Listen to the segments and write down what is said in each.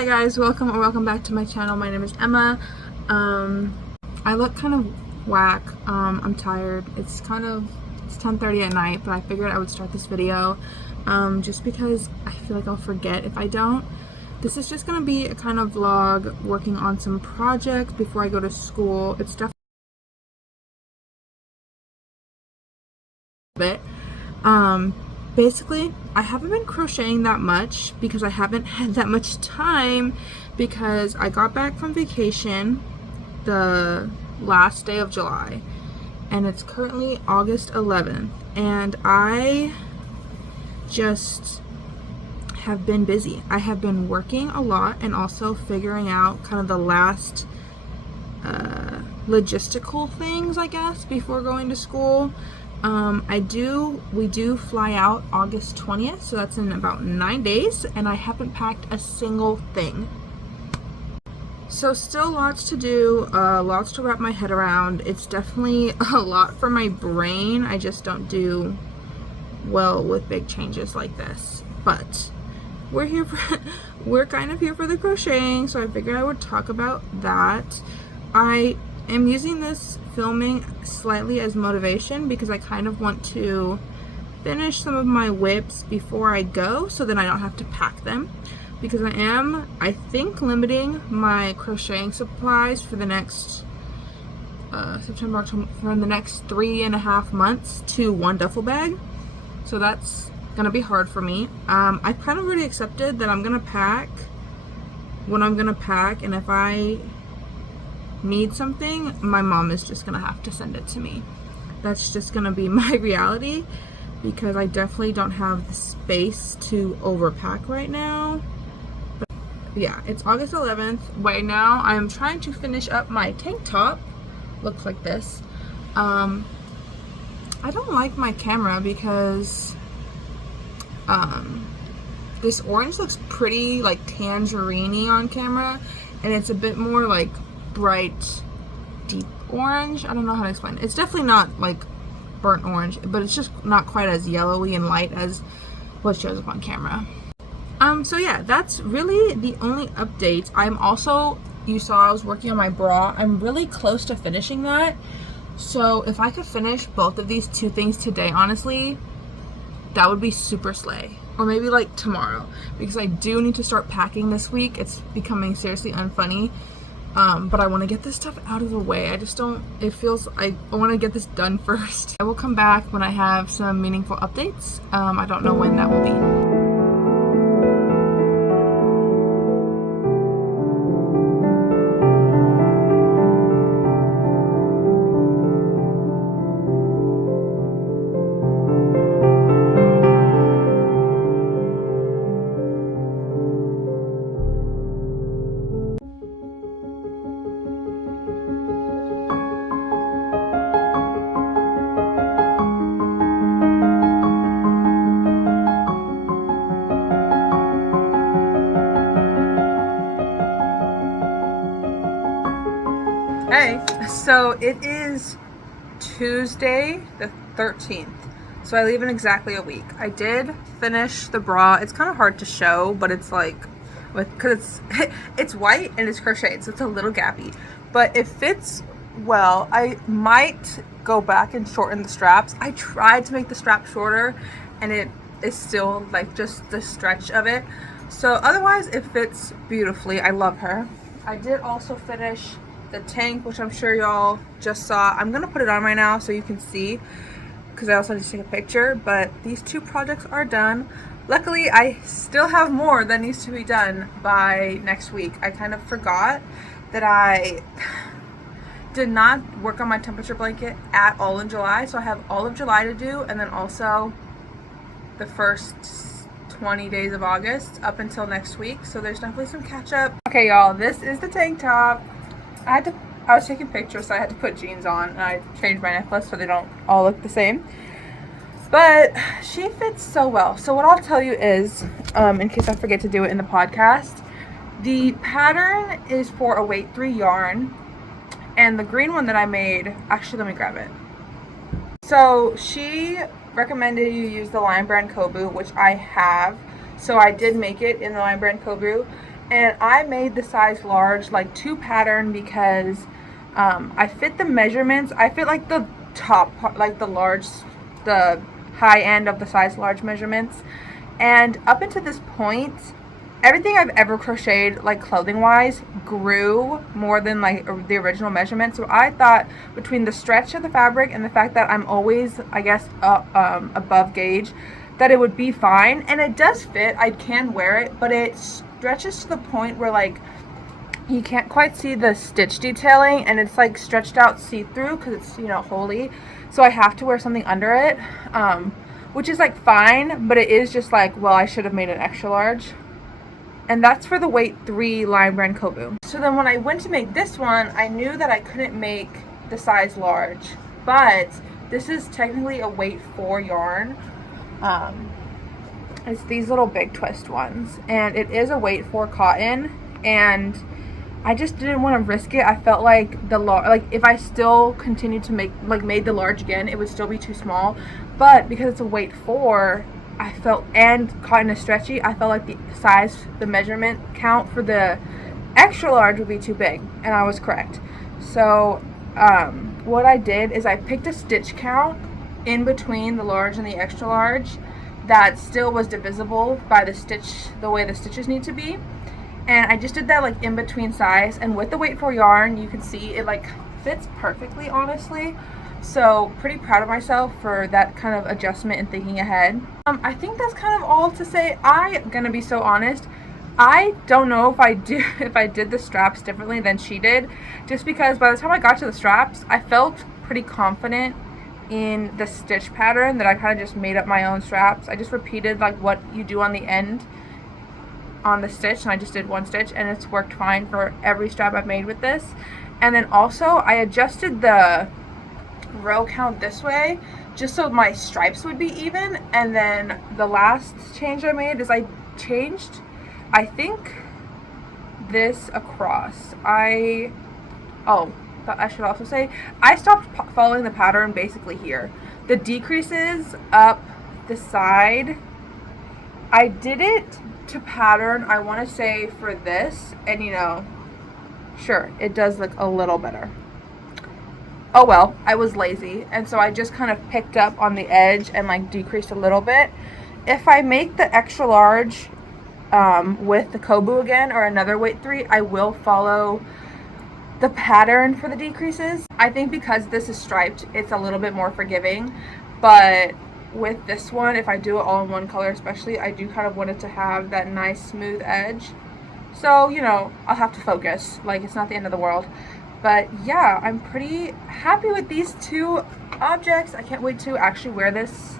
Hi guys, welcome back to my channel. My name is Emma. I look kind of whack. I'm tired. It's 10:30 at night, but I figured I would start this video just because I feel like I'll forget if I don't. This is just gonna be a kind of vlog working on some projects before I go to school. It's definitely a bit. Basically, I haven't been crocheting that much because I haven't had that much time because I got back from vacation the last day of July and it's currently August 11th and I just have been busy. I have been working a lot and also figuring out kind of the last logistical things, I guess, before going to school. We do fly out August 20th, so that's in about 9 days, and I haven't packed a single thing. So still lots to do, lots to wrap my head around. It's definitely a lot for my brain. I just don't do well with big changes like this. But we're kind of here for the crocheting, so I figured I would talk about that. I am using this filming slightly as motivation because I kind of want to finish some of my whips before I go so that I don't have to pack them, because I think limiting my crocheting supplies for the next September, October, for the next 3.5 months to one duffel bag. So that's gonna be hard for me. I kind of already accepted that I'm gonna pack when I'm gonna pack, and if I need something, my mom is just gonna have to send it to me. That's just gonna be my reality because I definitely don't have the space to overpack right now. But yeah, it's August 11th. Right now I'm trying to finish up my tank top. Looks like this. I don't like my camera because this orange looks pretty like tangerine-y on camera, and it's a bit more like bright deep orange. I don't know how to explain it. It's definitely not like burnt orange, but it's just not quite as yellowy and light as what shows up on camera. So yeah, that's really the only updates. I'm also, you saw I was working on my bra. I'm really close to finishing that, so if I could finish both of these two things today, honestly, that would be super slay. Or maybe like tomorrow, because I do need to start packing this week. It's becoming seriously unfunny. But I want to get this stuff out of the way. I want to get this done first. I will come back when I have some meaningful updates. I don't know when that will be. Hey, so it is Tuesday the 13th, so I leave in exactly a week. I did finish the bra. It's kind of hard to show, but it's like, because it's white and it's crocheted, so it's a little gappy, but it fits well. I might go back and shorten the straps. I tried to make the strap shorter and it is still like just the stretch of it, so otherwise it fits beautifully. I love her. I did also finish the tank, which I'm sure y'all just saw. I'm gonna put it on right now so you can see, because I also need to take a picture. But these two projects are done. Luckily, I still have more that needs to be done by next week. I kind of forgot that I did not work on my temperature blanket at all in July, so I have all of July to do, and then also the first 20 days of August up until next week, so there's definitely some catch up. Okay y'all, this is the tank top. I was taking pictures, so I had to put jeans on, and I changed my necklace so they don't all look the same. But she fits so well. So what I'll tell you is, in case I forget to do it in the podcast, the pattern is for a weight 3 yarn, and the green one that I made, actually let me grab it. So she recommended you use the Lion Brand Kobu, which I have. So I did make it in the Lion Brand Kobu, and I made the size large, like 2 pattern, because I fit the measurements. I fit like the top part, like the high end of the size large measurements. And up until this point, everything I've ever crocheted, like clothing wise, grew more than like the original measurement. So I thought between the stretch of the fabric and the fact that I'm always, I guess, above gauge, that it would be fine. And it does fit. I can wear it, but it stretches to the point where like you can't quite see the stitch detailing, and it's like stretched out see-through because it's, you know, holey. So I have to wear something under it, which is like fine, but it is just like, well, I should have made an extra large. And that's for the weight 3 Lion Brand Kobu. So then when I went to make this one, I knew that I couldn't make the size large, but this is technically a weight 4 yarn. It's these little big twist ones, and it is a weight 4 cotton, and I just didn't want to risk it. I felt like if I still continued to made the large again, it would still be too small. But because it's a weight 4, I felt, and cotton is stretchy, I felt like the measurement count for the extra large would be too big, and I was correct. So what I did is I picked a stitch count in between the large and the extra large that still was divisible by the way the stitches need to be. And I just did that like in between size, and with the weight 4 yarn, you can see it like fits perfectly, honestly. So pretty proud of myself for that kind of adjustment and thinking ahead. I think that's kind of all to say. I'm gonna be so honest, I don't know if I did the straps differently than she did, just because by the time I got to the straps, I felt pretty confident in the stitch pattern that I kind of just made up my own straps. I just repeated like what you do on the end on the stitch, and I just did 1 stitch, and it's worked fine for every strap I've made with this. And then also I adjusted the row count this way just so my stripes would be even. And then the last change I made is I changed, I think, this across. I should also say I stopped following the pattern basically here. The decreases up the side, I did it to pattern, I want to say, for this, and you know, sure, it does look a little better. Oh well, I was lazy, and so I just kind of picked up on the edge and like decreased a little bit. If I make the extra large with the Kobu again, or another weight 3, I will follow the pattern for the decreases. I think because this is striped, it's a little bit more forgiving, but with this one, if I do it all in one color especially, I do kind of want it to have that nice smooth edge. So, you know, I'll have to focus. Like, it's not the end of the world. But yeah, I'm pretty happy with these 2 objects. I can't wait to actually wear this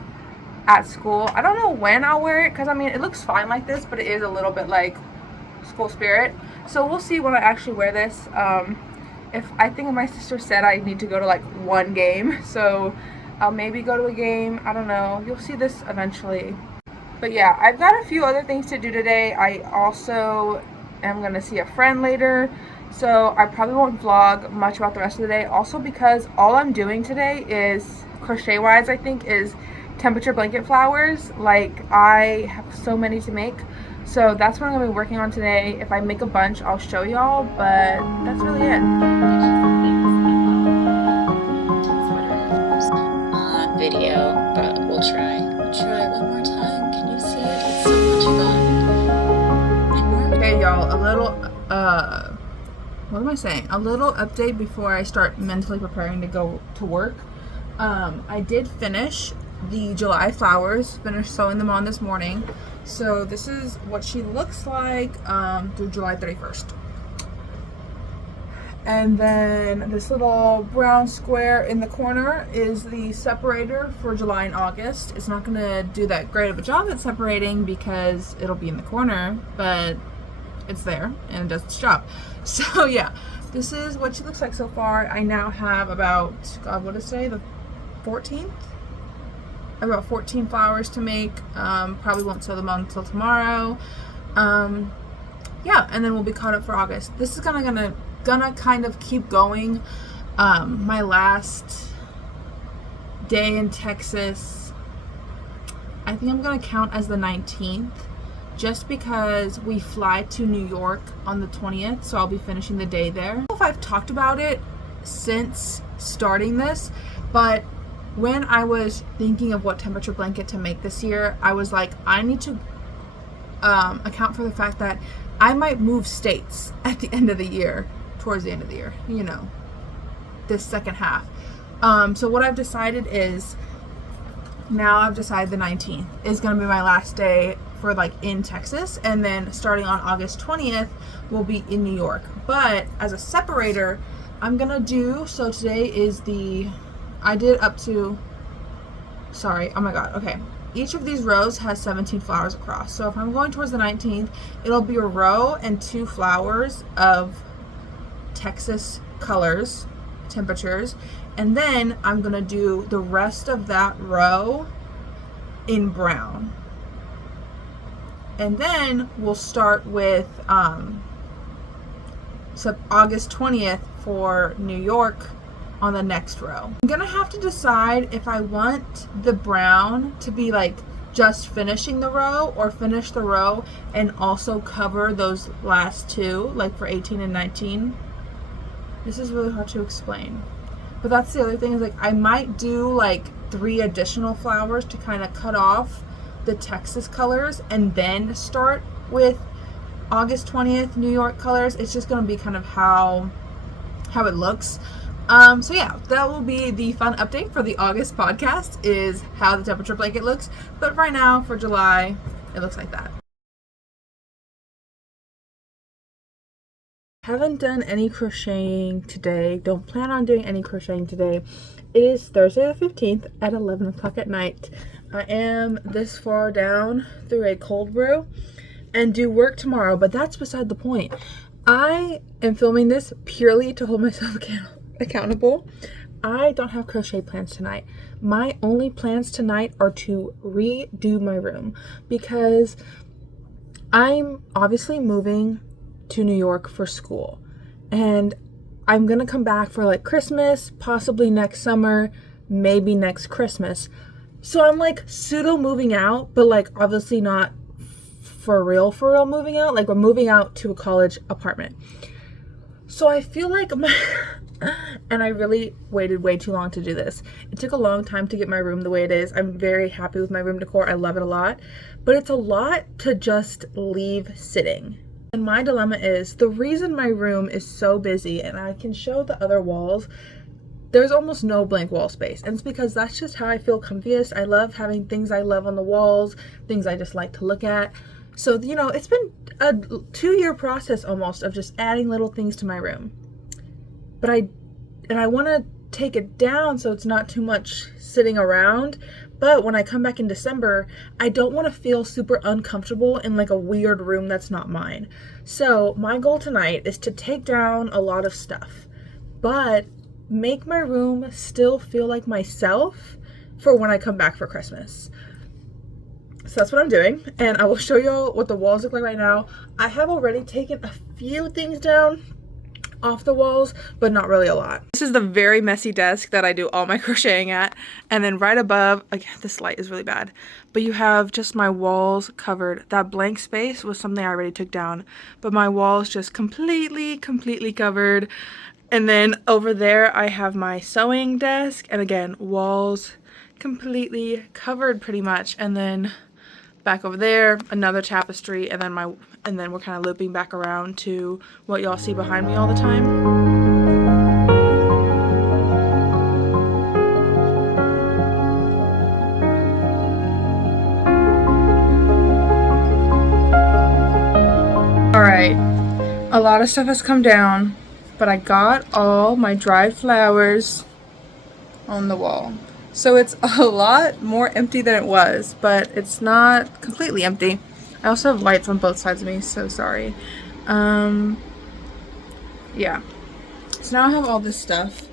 at school. I don't know when I'll wear it, because I mean, it looks fine like this, but it is a little bit like school spirit. So we'll see when I actually wear this. I think my sister said I need to go to like 1 game, so I'll maybe go to a game. I don't know. You'll see this eventually. But yeah, I've got a few other things to do today. I also am going to see a friend later, so I probably won't vlog much about the rest of the day. Also because all I'm doing today is, crochet-wise, I think, is temperature blanket flowers. Like, I have so many to make. So that's what I'm going to be working on today. If I make a bunch, I'll show y'all, but that's really it. Video, but we'll try one more time. Can you see it? It's so much fun. Okay, y'all, a little what am I saying? A little update before I start mentally preparing to go to work. I did finish the July flowers, finished sewing them on this morning. So this is what she looks like through July 31st. And then this little brown square in the corner is the separator for July and August. It's not going to do that great of a job at separating because it'll be in the corner, but it's there and it does its job. So yeah, this is what she looks like so far. I now have about, God, what did I say, the 14th? About 14 flowers to make. Probably won't sew them on until tomorrow. Yeah, and then we'll be caught up for August. This is gonna kind of keep going. My last day in Texas, I think I'm gonna count as the 19th, just because we fly to New York on the 20th, so I'll be finishing the day there. I don't know if I've talked about it since starting this, but when I was thinking of what temperature blanket to make this year, I was like, I need to account for the fact that I might move states at the end of the year, towards the end of the year, you know, this second half. So what I've decided is, now I've decided the 19th is going to be my last day for like in Texas, and then starting on August 20th we'll be in New York. But as a separator, I'm gonna do, so today is I did up to, sorry, oh my god, okay, each of these rows has 17 flowers across. So if I'm going towards the 19th, it'll be a row and 2 flowers of Texas colors, temperatures, and then I'm gonna do the rest of that row in brown. And then we'll start with so August 20th for New York on the next row. I'm gonna have to decide if I want the brown to be like just finishing the row, or finish the row and also cover those last 2, like for 18 and 19. This is really hard to explain. But that's the other thing, is like I might do like 3 additional flowers to kind of cut off the Texas colors, and then start with August 20th New York colors. It's just going to be kind of how it looks. So yeah, that will be the fun update for the August podcast, is how the temperature blanket looks. But right now for July, it looks like that. Haven't done any crocheting today. Don't plan on doing any crocheting today. It is Thursday the 15th at 11 o'clock at night. I am this far down through a cold brew and do work tomorrow, but that's beside the point. I am filming this purely to hold myself accountable. I don't have crochet plans tonight. My only plans tonight are to redo my room, because I'm obviously moving to New York for school, and I'm gonna come back for like Christmas, possibly next summer, maybe next Christmas. So I'm like pseudo moving out, but like obviously not for real moving out. Like we're moving out to a college apartment. So I feel like and I really waited way too long to do this. It took a long time to get my room the way it is. I'm very happy with my room decor. I love it a lot, but it's a lot to just leave sitting. And my dilemma is, the reason my room is so busy, and I can show the other walls, there's almost no blank wall space, and it's because that's just how I feel comfiest. I love having things I love on the walls, things I just like to look at. So, you know, it's been a 2-year process almost of just adding little things to my room. But I want to take it down so it's not too much sitting around. But when I come back in December, I don't want to feel super uncomfortable in like a weird room that's not mine. So my goal tonight is to take down a lot of stuff, but make my room still feel like myself for when I come back for Christmas. So that's what I'm doing, and I will show you what the walls look like right now. I have already taken a few things down off the walls, but not really a lot. This is the very messy desk that I do all my crocheting at, and then right above, again, this light is really bad, but you have just my walls covered. That blank space was something I already took down, but my walls just completely covered. And then over there I have my sewing desk, and again, walls completely covered pretty much. And then back over there, another tapestry, and then we're kind of looping back around to what y'all see behind me all the time. Alright, a lot of stuff has come down, but I got all my dried flowers on the wall. So it's a lot more empty than it was, but it's not completely empty. I also have lights on both sides of me, so sorry. Yeah. So now I have all this stuff.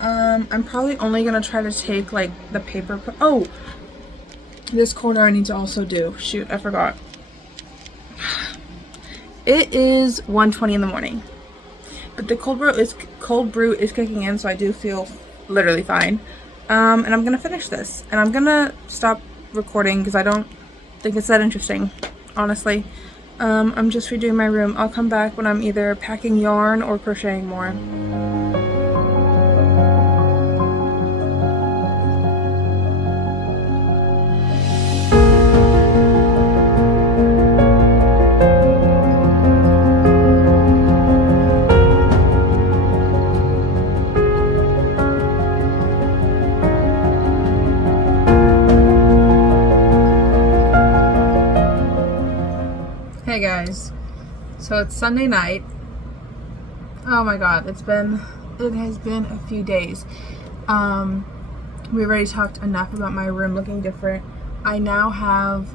I'm probably only gonna try to take like the paper. Oh, this corner I need to also do. Shoot, I forgot. It is 1:20 in the morning, but the cold brew is kicking in, so I do feel literally fine. And I'm gonna finish this, and I'm gonna stop recording because I don't think it's that interesting. honestly. I'm just redoing my room. I'll come back when I'm either packing yarn or crocheting more. Hey guys, so it's Sunday night. Oh my god, it has been a few days. We already talked enough about my room looking different. I now have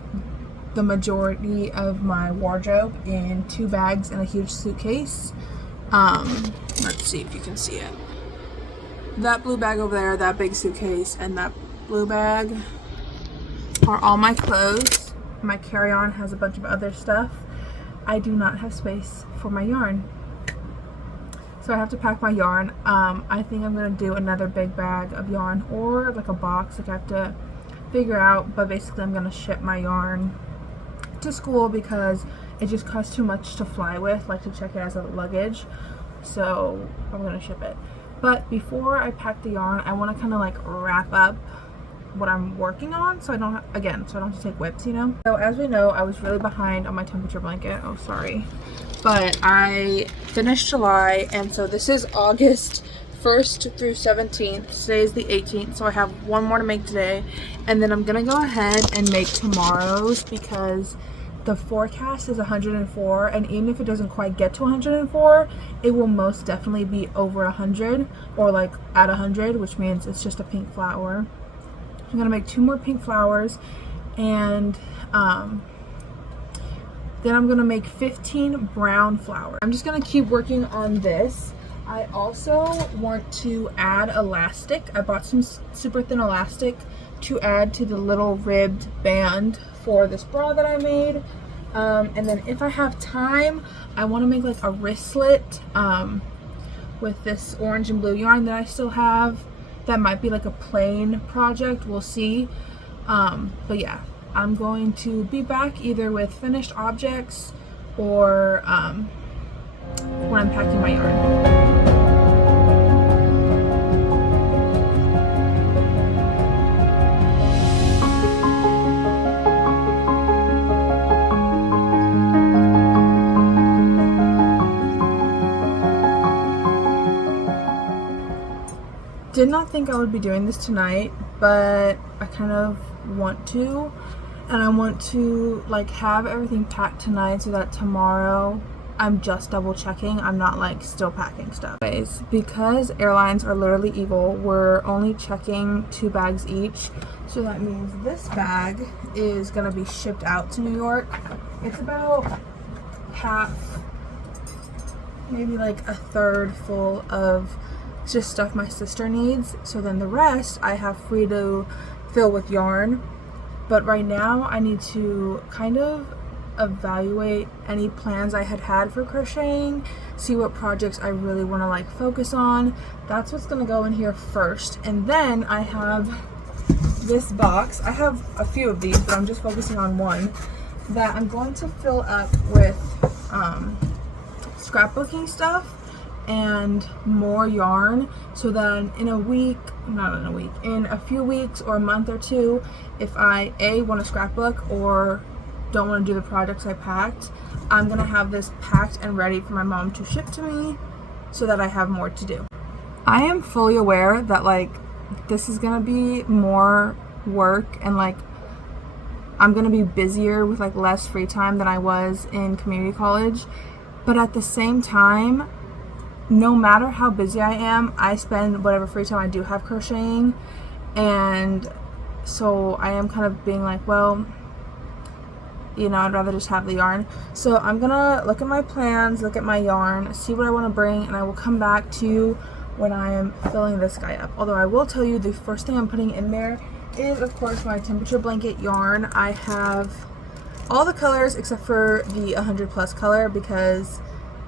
the majority of my wardrobe in 2 bags and a huge suitcase. Let's see if you can see it. That blue bag over there, that big suitcase, and that blue bag are all my clothes. My carry-on has a bunch of other stuff. I do not have space for my yarn, so I have to pack my yarn. I think I'm gonna do another big bag of yarn or like a box. Like I have to figure out, but basically I'm gonna ship my yarn to school because it just costs too much to fly with, like to check it as a luggage. So I'm gonna ship it. But before I pack the yarn, I want to kind of like wrap up what I'm working on, so I don't have to take whips, you know. So as we know, I was really behind on my temperature blanket. Oh, sorry. But I finished July, and so this is August 1st through 17th. Today is the 18th, so I have one more to make today, and then I'm gonna go ahead and make tomorrow's because the forecast is 104, and even if it doesn't quite get to 104, it will most definitely be over 100 or like at 100, which means it's just a pink flower. I'm gonna make 2 more pink flowers, and then I'm gonna make 15 brown flowers. I'm just gonna keep working on this. I also want to add elastic. I bought some super thin elastic to add to the little ribbed band for this bra that I made. And then if I have time, I want to make like a wristlet with this orange and blue yarn that I still have. That might be like a plain project, we'll see. But yeah, I'm going to be back either with finished objects or when I'm packing my yarn. Did not think I would be doing this tonight, but I kind of want to, and I want to like have everything packed tonight so that tomorrow I'm just double checking. I'm not like still packing stuff. Anyways, because airlines are literally evil, we're only checking 2 bags each, so that means this bag is gonna be shipped out to New York. It's about half, maybe like a third full of just stuff my sister needs, so then the rest I have free to fill with yarn. But right now I need to kind of evaluate any plans I had for crocheting, see what projects I really want to like focus on. That's what's gonna go in here first, and then I have this box. I have a few of these, but I'm just focusing on one that I'm going to fill up with scrapbooking stuff and more yarn, so that in a few weeks or a month or two, if I want to scrapbook or don't want to do the projects I packed, I'm gonna have this packed and ready for my mom to ship to me so that I have more to do. I am fully aware that like this is gonna be more work, and like I'm gonna be busier with like less free time than I was in community college, but at the same time, no matter how busy I am, I spend whatever free time I do have crocheting, and so I am kind of being like, well, you know, I'd rather just have the yarn. So I'm gonna look at my plans, look at my yarn, see what I want to bring, and I will come back to you when I am filling this guy up. Although I will tell you, the first thing I'm putting in there is of course my temperature blanket yarn. I have all the colors except for the 100+ color because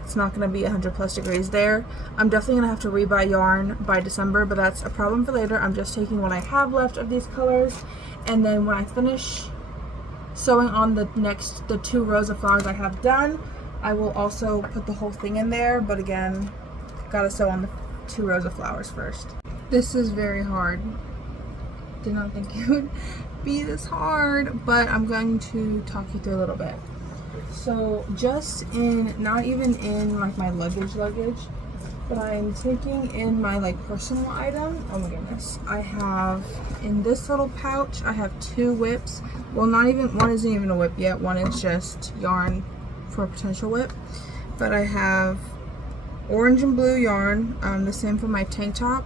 it's not going to be 100+ degrees there. I'm definitely going to have to rebuy yarn by December, but that's a problem for later. I'm just taking what I have left of these colors, and then when I finish sewing on the 2 rows of flowers I have done, I will also put the whole thing in there, but again, gotta sew on the 2 rows of flowers first. This is very hard. Did not think it would be this hard, but I'm going to talk you through a little bit. So just in, not even in like my luggage, but I'm taking in my like personal item. Oh my goodness. I have in this little pouch, I have 2 whips. Well, not even, one isn't even a whip yet. One is just yarn for a potential whip. But I have orange and blue yarn, the same for my tank top.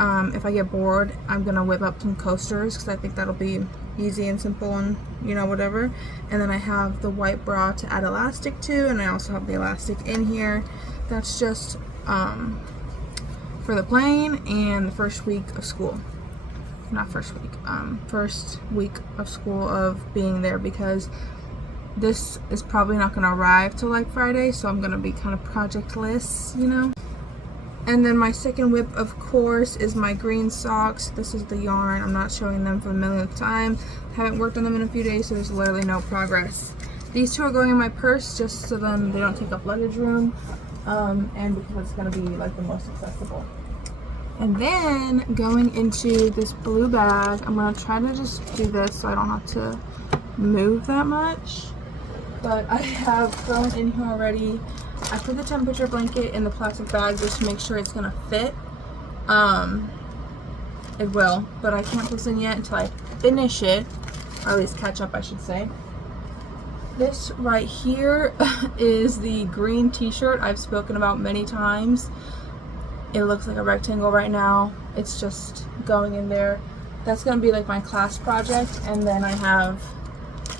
If I get bored, I'm gonna whip up some coasters because I think that'll be easy and simple and, you know, whatever. And then I have the white bra to add elastic to, and I also have the elastic in here. That's just for the plane and the first week of school. Not first week, first week of school of being there, because this is probably not gonna arrive till like Friday, so I'm gonna be kind of projectless, you know. And then my second whip, of course, is my green socks. This is the yarn. I'm not showing them for the millionth time. Haven't worked on them in a few days, so there's literally no progress. These 2 are going in my purse just so then they don't take up luggage room, and because it's going to be like the most accessible. And then going into this blue bag, I'm going to try to just do this so I don't have to move that much. But I have thrown in here already, I put the temperature blanket in the plastic bag just to make sure it's gonna fit. It will, but I can't put this in yet until I finish it, or at least catch up, I should say. This right here is the green t-shirt I've spoken about many times. It looks like a rectangle right now. It's just going in there. That's gonna be like my class project. And then I have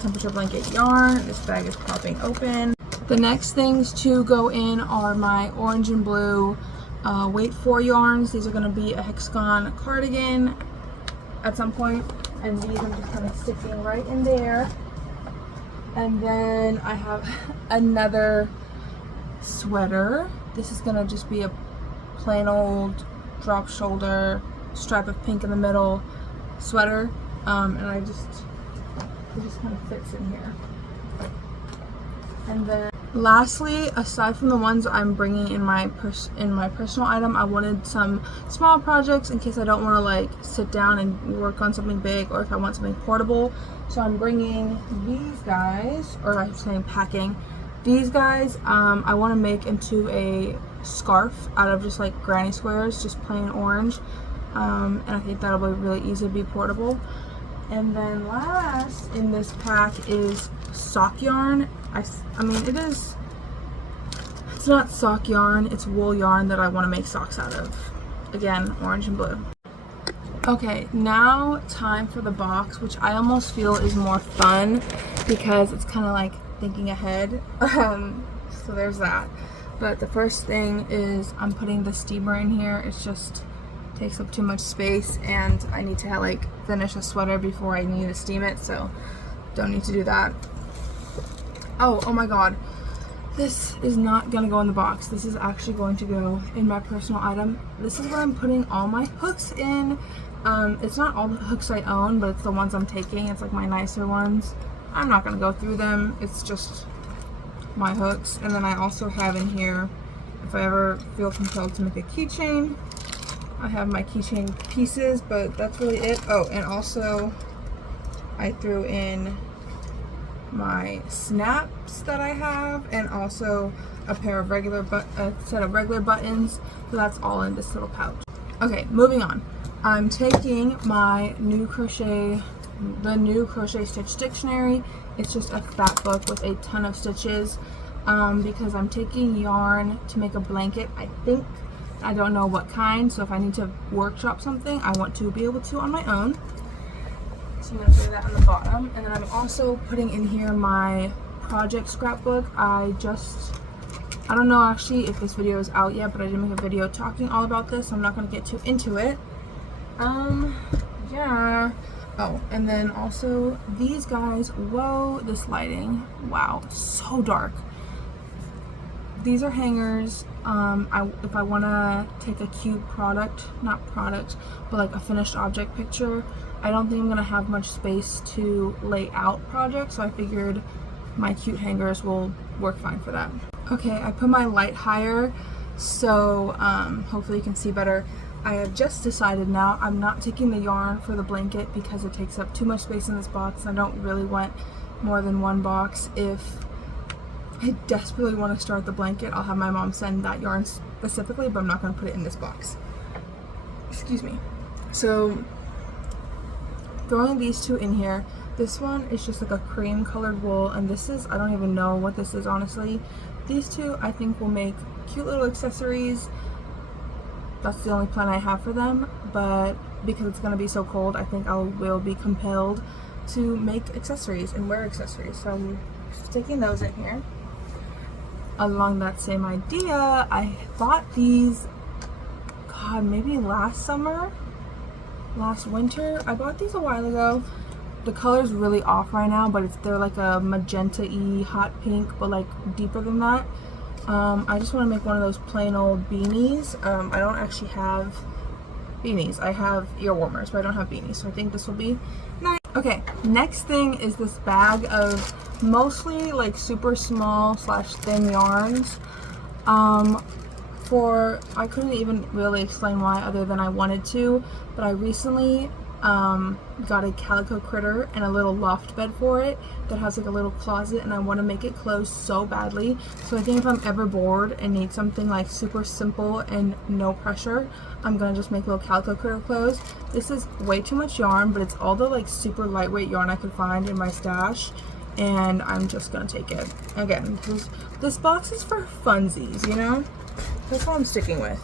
temperature blanket yarn. This bag is popping open. The next things to go in are my orange and blue weight 4 yarns. These are going to be a hexagon cardigan at some point, and these I'm just kind of sticking right in there. And then I have another sweater. This is going to just be a plain old drop shoulder, stripe of pink in the middle sweater, and it just kind of fits in here. And then lastly, aside from the ones I'm bringing in my personal item, I wanted some small projects in case I don't want to like sit down and work on something big, or if I want something portable. So I'm bringing these guys, or I'm saying packing these guys. I want to make into a scarf out of just like granny squares, just plain orange, and I think that'll be really easy to be portable. And then last in this pack is sock yarn. I mean, it's not sock yarn, it's wool yarn that I want to make socks out of. Again, orange and blue. Okay, now time for the box, which I almost feel is more fun because it's kind of like thinking ahead. So there's that. But the first thing is I'm putting the steamer in here. It's just takes up too much space, and I need to like finish a sweater before I need to steam it, so don't need to do that. Oh my god, this is not gonna go in the box. This is actually going to go in my personal item. This is where I'm putting all my hooks in. It's not all the hooks I own, but it's the ones I'm taking. It's like my nicer ones. I'm not gonna go through them. It's just my hooks. And then I also have in here, if I ever feel compelled to make a keychain, I have my keychain pieces, but that's really it. Oh, and also I threw in my snaps that I have, and also a pair of a set of regular buttons. So that's all in this little pouch. Okay, moving on. I'm taking my new Crochet Stitch Dictionary. It's just a fat book with a ton of stitches, because I'm taking yarn to make a blanket. I don't know what kind, so if I need to workshop something, I want to be able to on my own. So I'm going to put that on the bottom. And then I'm also putting in here my project scrapbook. I don't know actually if this video is out yet, but I did make a video talking all about this, so I'm not going to get too into it. Yeah. Oh, and then also these guys. Whoa, this lighting. Wow, so dark. These are hangers. If I want to take a cute not product, but like a finished object picture, I don't think I'm gonna have much space to lay out projects, so I figured my cute hangers will work fine for that. Okay, I put my light higher so hopefully you can see better. I have just decided now I'm not taking the yarn for the blanket because it takes up too much space in this box. I don't really want more than one box. If I desperately want to start the blanket, I'll have my mom send that yarn specifically, but I'm not going to put it in this box. Excuse me. So throwing these two in here. This one is just like a cream colored wool, and this is, I don't even know what this is honestly. These two I think will make cute little accessories. That's the only plan I have for them, but because it's going to be so cold, I think I will be compelled to make accessories and wear accessories. So I'm sticking those in here. Along that same idea, I bought these, God, maybe last winter. I bought these a while ago. The color's really off right now, but they're like a magenta-y hot pink, but like deeper than that. I just want to make one of those plain old beanies. I don't actually have beanies. I have ear warmers, but I don't have beanies, so I think this will be nice. Okay, next thing is this bag of mostly like super small / thin yarns. I couldn't even really explain why other than I wanted to, but I recently got a calico critter and a little loft bed for it that has like a little closet, and I want to make it close so badly. So I think if I'm ever bored and need something like super simple and no pressure, I'm gonna just make little calico critter clothes. This is way too much yarn, but it's all the like super lightweight yarn I could find in my stash, and I'm just gonna take it. Again, this box is for funsies, you know? That's what I'm sticking with.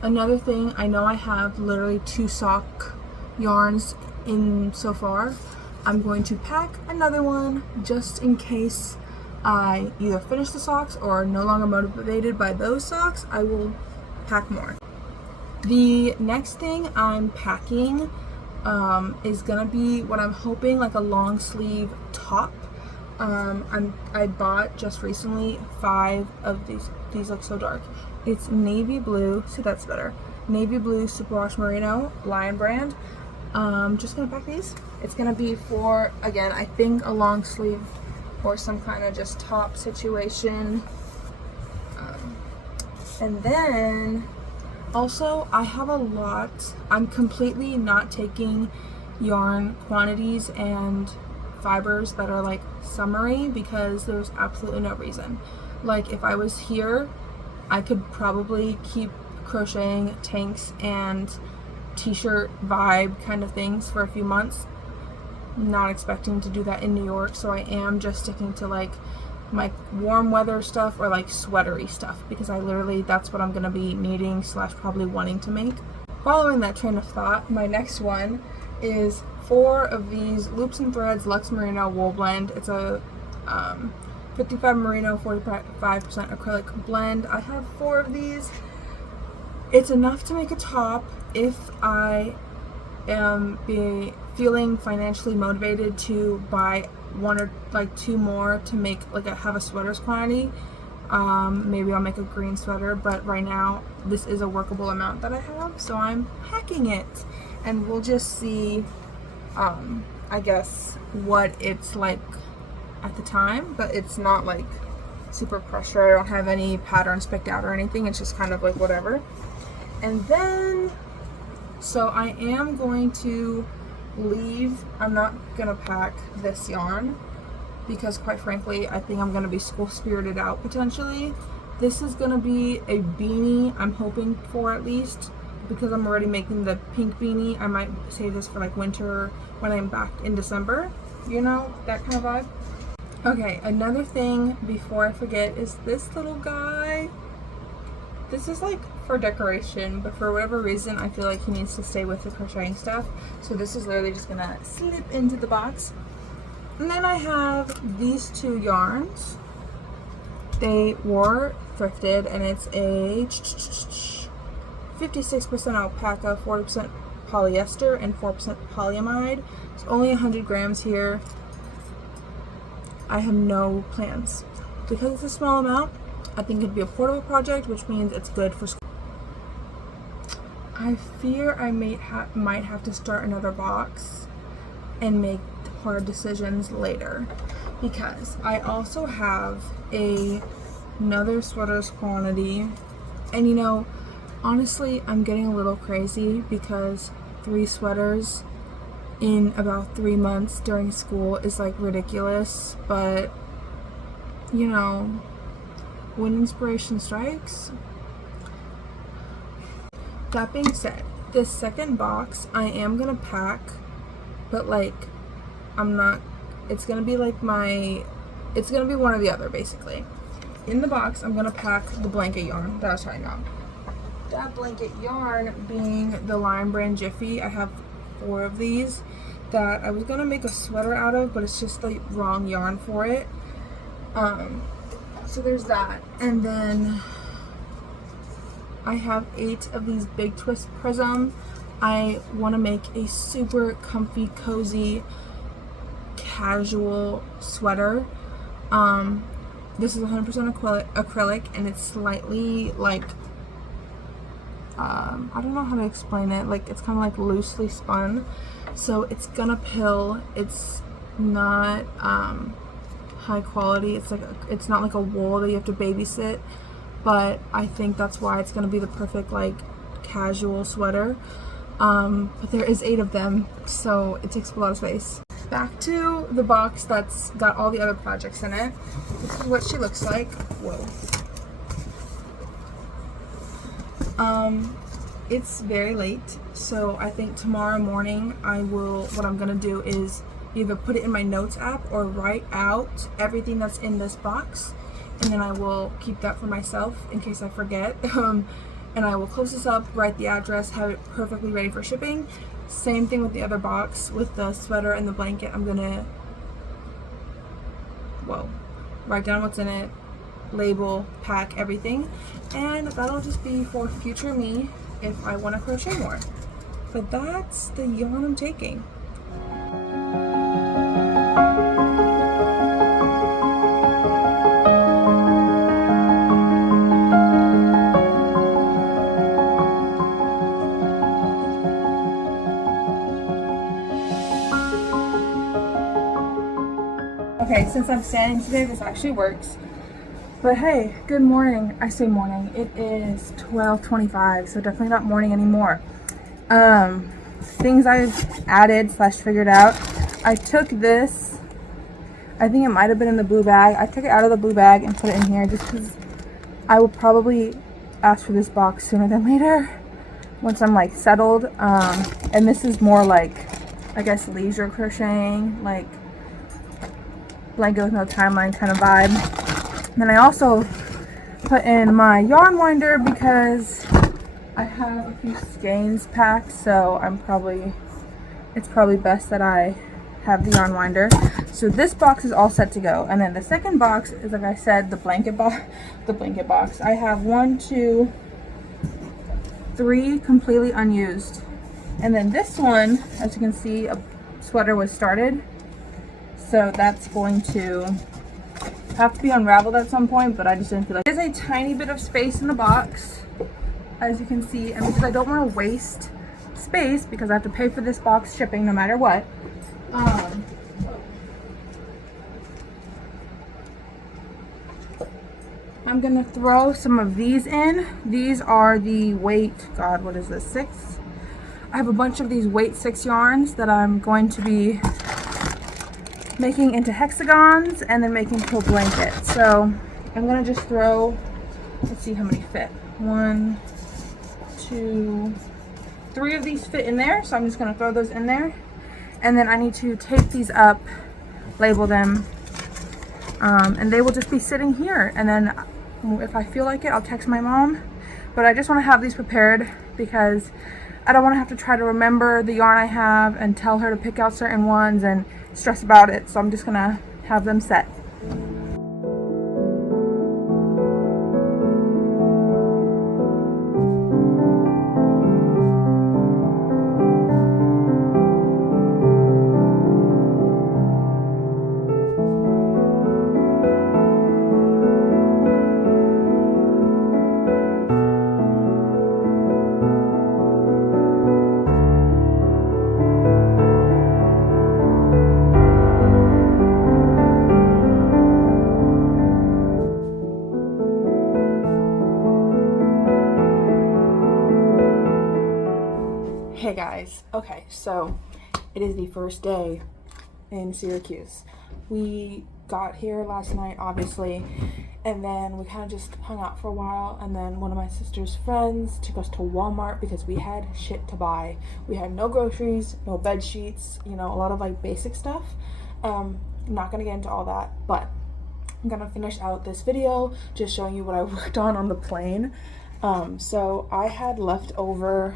Another thing, I know I have literally 2 sock yarns in so far. I'm going to pack another one just in case I either finish the socks or are no longer motivated by those socks. I will pack more. The next thing I'm packing is gonna be what I'm hoping like a long sleeve top. I bought just recently 5 of these. These look so dark. It's navy blue, see that's better. Navy blue superwash merino, Lion brand. Just gonna pack these. It's gonna be for, again, I think a long sleeve or some kind of just top situation. And then also I have a lot, I'm completely not taking yarn quantities and fibers that are like summery because there's absolutely no reason. Like if I was here, I could probably keep crocheting tanks and t-shirt vibe kind of things for a few months. Not expecting to do that in New York, so I am just sticking to like my warm weather stuff or like sweatery stuff because I literally, that's what I'm gonna be needing / probably wanting to make. Following that train of thought, my next one is 4 of these Loops and Threads Luxe Merino wool blend. It's a 55 merino, 45% acrylic blend. I have 4 of these. It's enough to make a top if I am feeling financially motivated to buy 1 or like 2 more to make like have a sweaters quantity. Maybe I'll make a green sweater, but right now this is a workable amount that I have, so I'm packing it, and we'll just see I guess what it's like at the time, but it's not like super pressure. I don't have any patterns picked out or anything. It's just kind of like whatever. And then so I am going to leave. I'm not gonna pack this yarn because quite frankly I think I'm gonna be school spirited out potentially. This is gonna be a beanie, I'm hoping for at least, because I'm already making the pink beanie. I might save this for like winter when I'm back in December, you know, that kind of vibe. Okay, another thing before I forget is this little guy. This is like for decoration, but for whatever reason I feel like he needs to stay with the crocheting stuff. So this is literally just gonna slip into the box. And then I have these 2 yarns. They were thrifted, and it's a 56% alpaca, 40% polyester, and 4% polyamide. It's only 100 grams here. I have no plans. Because it's a small amount, I think it'd be a portable project, which means it's good for school. I fear I might have to start another box and make hard decisions later, because I also have another sweaters quantity. And you know, honestly, I'm getting a little crazy because 3 sweaters in about 3 months during school is like ridiculous, but you know, when inspiration strikes. That being said, this second box I am gonna pack, but like I'm not, it's gonna be like it's gonna be one or the other basically. In the box I'm gonna pack the blanket yarn that I was talking about. That blanket yarn being the Lion Brand Jiffy. I have 4 of these that I was gonna make a sweater out of, but it's just the wrong yarn for it. So there's that. And then I have 8 of these Big Twist Prism. I want to make a super comfy, cozy, casual sweater. This is 100% acrylic, and it's slightly like, I don't know how to explain it. Like, it's kind of like loosely spun, so it's gonna pill. It's not high quality. It's like it's not like a wool that you have to babysit, but I think that's why it's gonna be the perfect like casual sweater. But there is 8 of them, so it takes up a lot of space. Back to the box that's got all the other projects in it. This is what she looks like. Whoa. It's very late, so I think tomorrow morning what I'm gonna do is either put it in my notes app or write out everything that's in this box, and then I will keep that for myself in case I forget. And I will close this up, write the address, have it perfectly ready for shipping. Same thing with the other box with the sweater and the blanket. I'm gonna write down what's in it, label, pack everything, and that'll just be for future me if I want to crochet more. But that's the yarn I'm taking. Okay, since I'm standing today, this actually works. But hey, good morning. I say morning. It is 12:25, so definitely not morning anymore. Things I've added / figured out. I took this, I think it might have been in the blue bag. I took it out of the blue bag and put it in here just because I will probably ask for this box sooner than later once I'm like settled. And this is more like, I guess, leisure crocheting, like blanket with no timeline kind of vibe. And then I also put in my yarn winder because I have a few skeins packed, so it's probably best that I have the yarn winder. So this box is all set to go, and then the second box is, like I said, the blanket box. I have 1, 2, 3 completely unused, and then this one, as you can see, a sweater was started. So that's going to have to be unraveled at some point, but I just didn't feel like it. There's a tiny bit of space in the box, as you can see, and because I don't want to waste space because I have to pay for this box shipping no matter what. I'm gonna throw some of these in. These are the weight, God, what is this, 6? I have a bunch of these weight 6 yarns that I'm going to be making into hexagons and then making to a blanket. So I'm gonna just throw, let's see how many fit. 1, 2, 3 of these fit in there, so I'm just gonna throw those in there. And then I need to tape these up, label them, and they will just be sitting here. And then if I feel like it, I'll text my mom. But I just want to have these prepared because I don't want to have to try to remember the yarn I have and tell her to pick out certain ones and stress about it. So I'm just gonna have them set. guys, okay, so it is the first day in Syracuse. We got here last night, obviously, and then we kind of just hung out for a while, and then one of my sister's friends took us to Walmart because we had shit to buy. We had no groceries, no bed sheets, you know, a lot of like basic stuff. I'm not gonna get into all that, but I'm gonna finish out this video just showing you what I worked on the plane. So I had leftover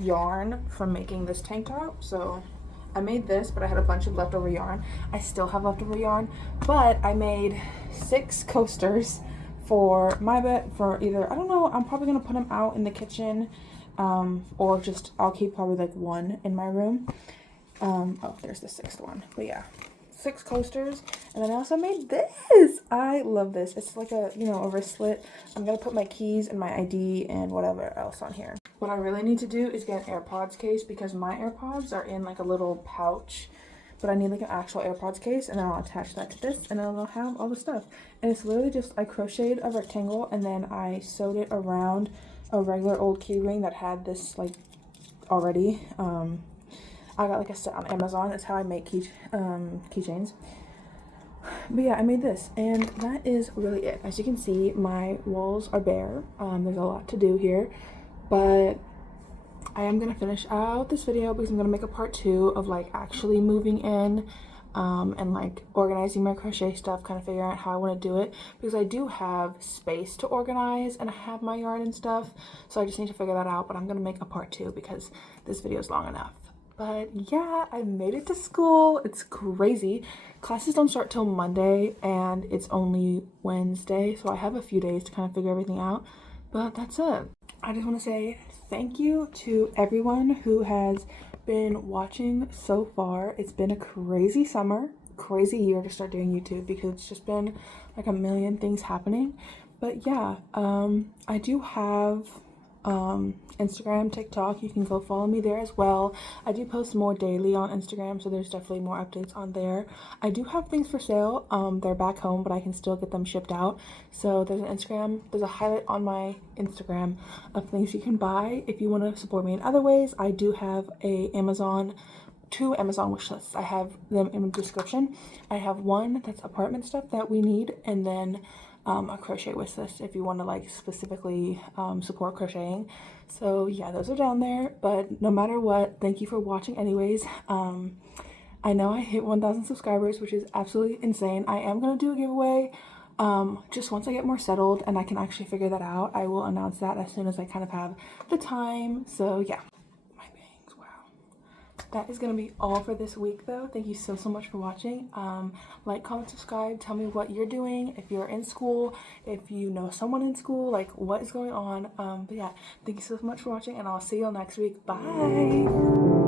yarn from making this tank top, so I made this, but I had a bunch of leftover yarn. I still have leftover yarn, but I made 6 coasters for my bed, for either, I don't know, I'm probably gonna put them out in the kitchen, or just I'll keep probably like 1 in my room. Oh, there's the 6th one, but yeah, 6 coasters. And then I also made this. I love this. It's like a, you know, a wristlet. I'm gonna put my keys and my ID and whatever else on here. What I really need to do is get an AirPods case because my AirPods are in like a little pouch, but I need like an actual AirPods case, and then I'll attach that to this, and then I'll have all the stuff. And it's literally just, I crocheted a rectangle and then I sewed it around a regular old key ring that had this like already. I got like a set on Amazon. That's how I make keychains. But yeah, I made this, and that is really it. As you can see, my walls are bare. There's a lot to do here, but I am gonna finish out this video because I'm gonna make a part 2 of like actually moving in, and like organizing my crochet stuff, kind of figuring out how I want to do it, because I do have space to organize and I have my yarn and stuff, so I just need to figure that out. But I'm gonna make a part 2 because this video is long enough. But yeah, I made it to school. It's crazy. Classes don't start till Monday and it's only Wednesday, so I have a few days to kind of figure everything out. But that's it. I just want to say thank you to everyone who has been watching so far. It's been a crazy summer, crazy year to start doing YouTube because it's just been like a million things happening. But yeah, I do have Instagram, TikTok. You can go follow me there as well. I do post more daily on Instagram, so there's definitely more updates on there. I do have things for sale. They're back home, but I can still get them shipped out. So there's an Instagram, there's a highlight on my Instagram of things you can buy if you want to support me in other ways. I do have a two Amazon wish lists. I have them in the description. I have one that's apartment stuff that we need, and then a crochet wish list if you want to like specifically support crocheting. So yeah, those are down there. But no matter what, thank you for watching anyways. I know I hit 1,000 subscribers, which is absolutely insane. I am gonna do a giveaway just once I get more settled and I can actually figure that out. I will announce that as soon as I kind of have the time. So yeah, my bangs, wow. That is going to be all for this week though. Thank you so much for watching. Like, comment, subscribe, tell me what you're doing, if you're in school, if you know someone in school, like what is going on. But yeah, thank you so much for watching, and I'll see you all next week. Bye.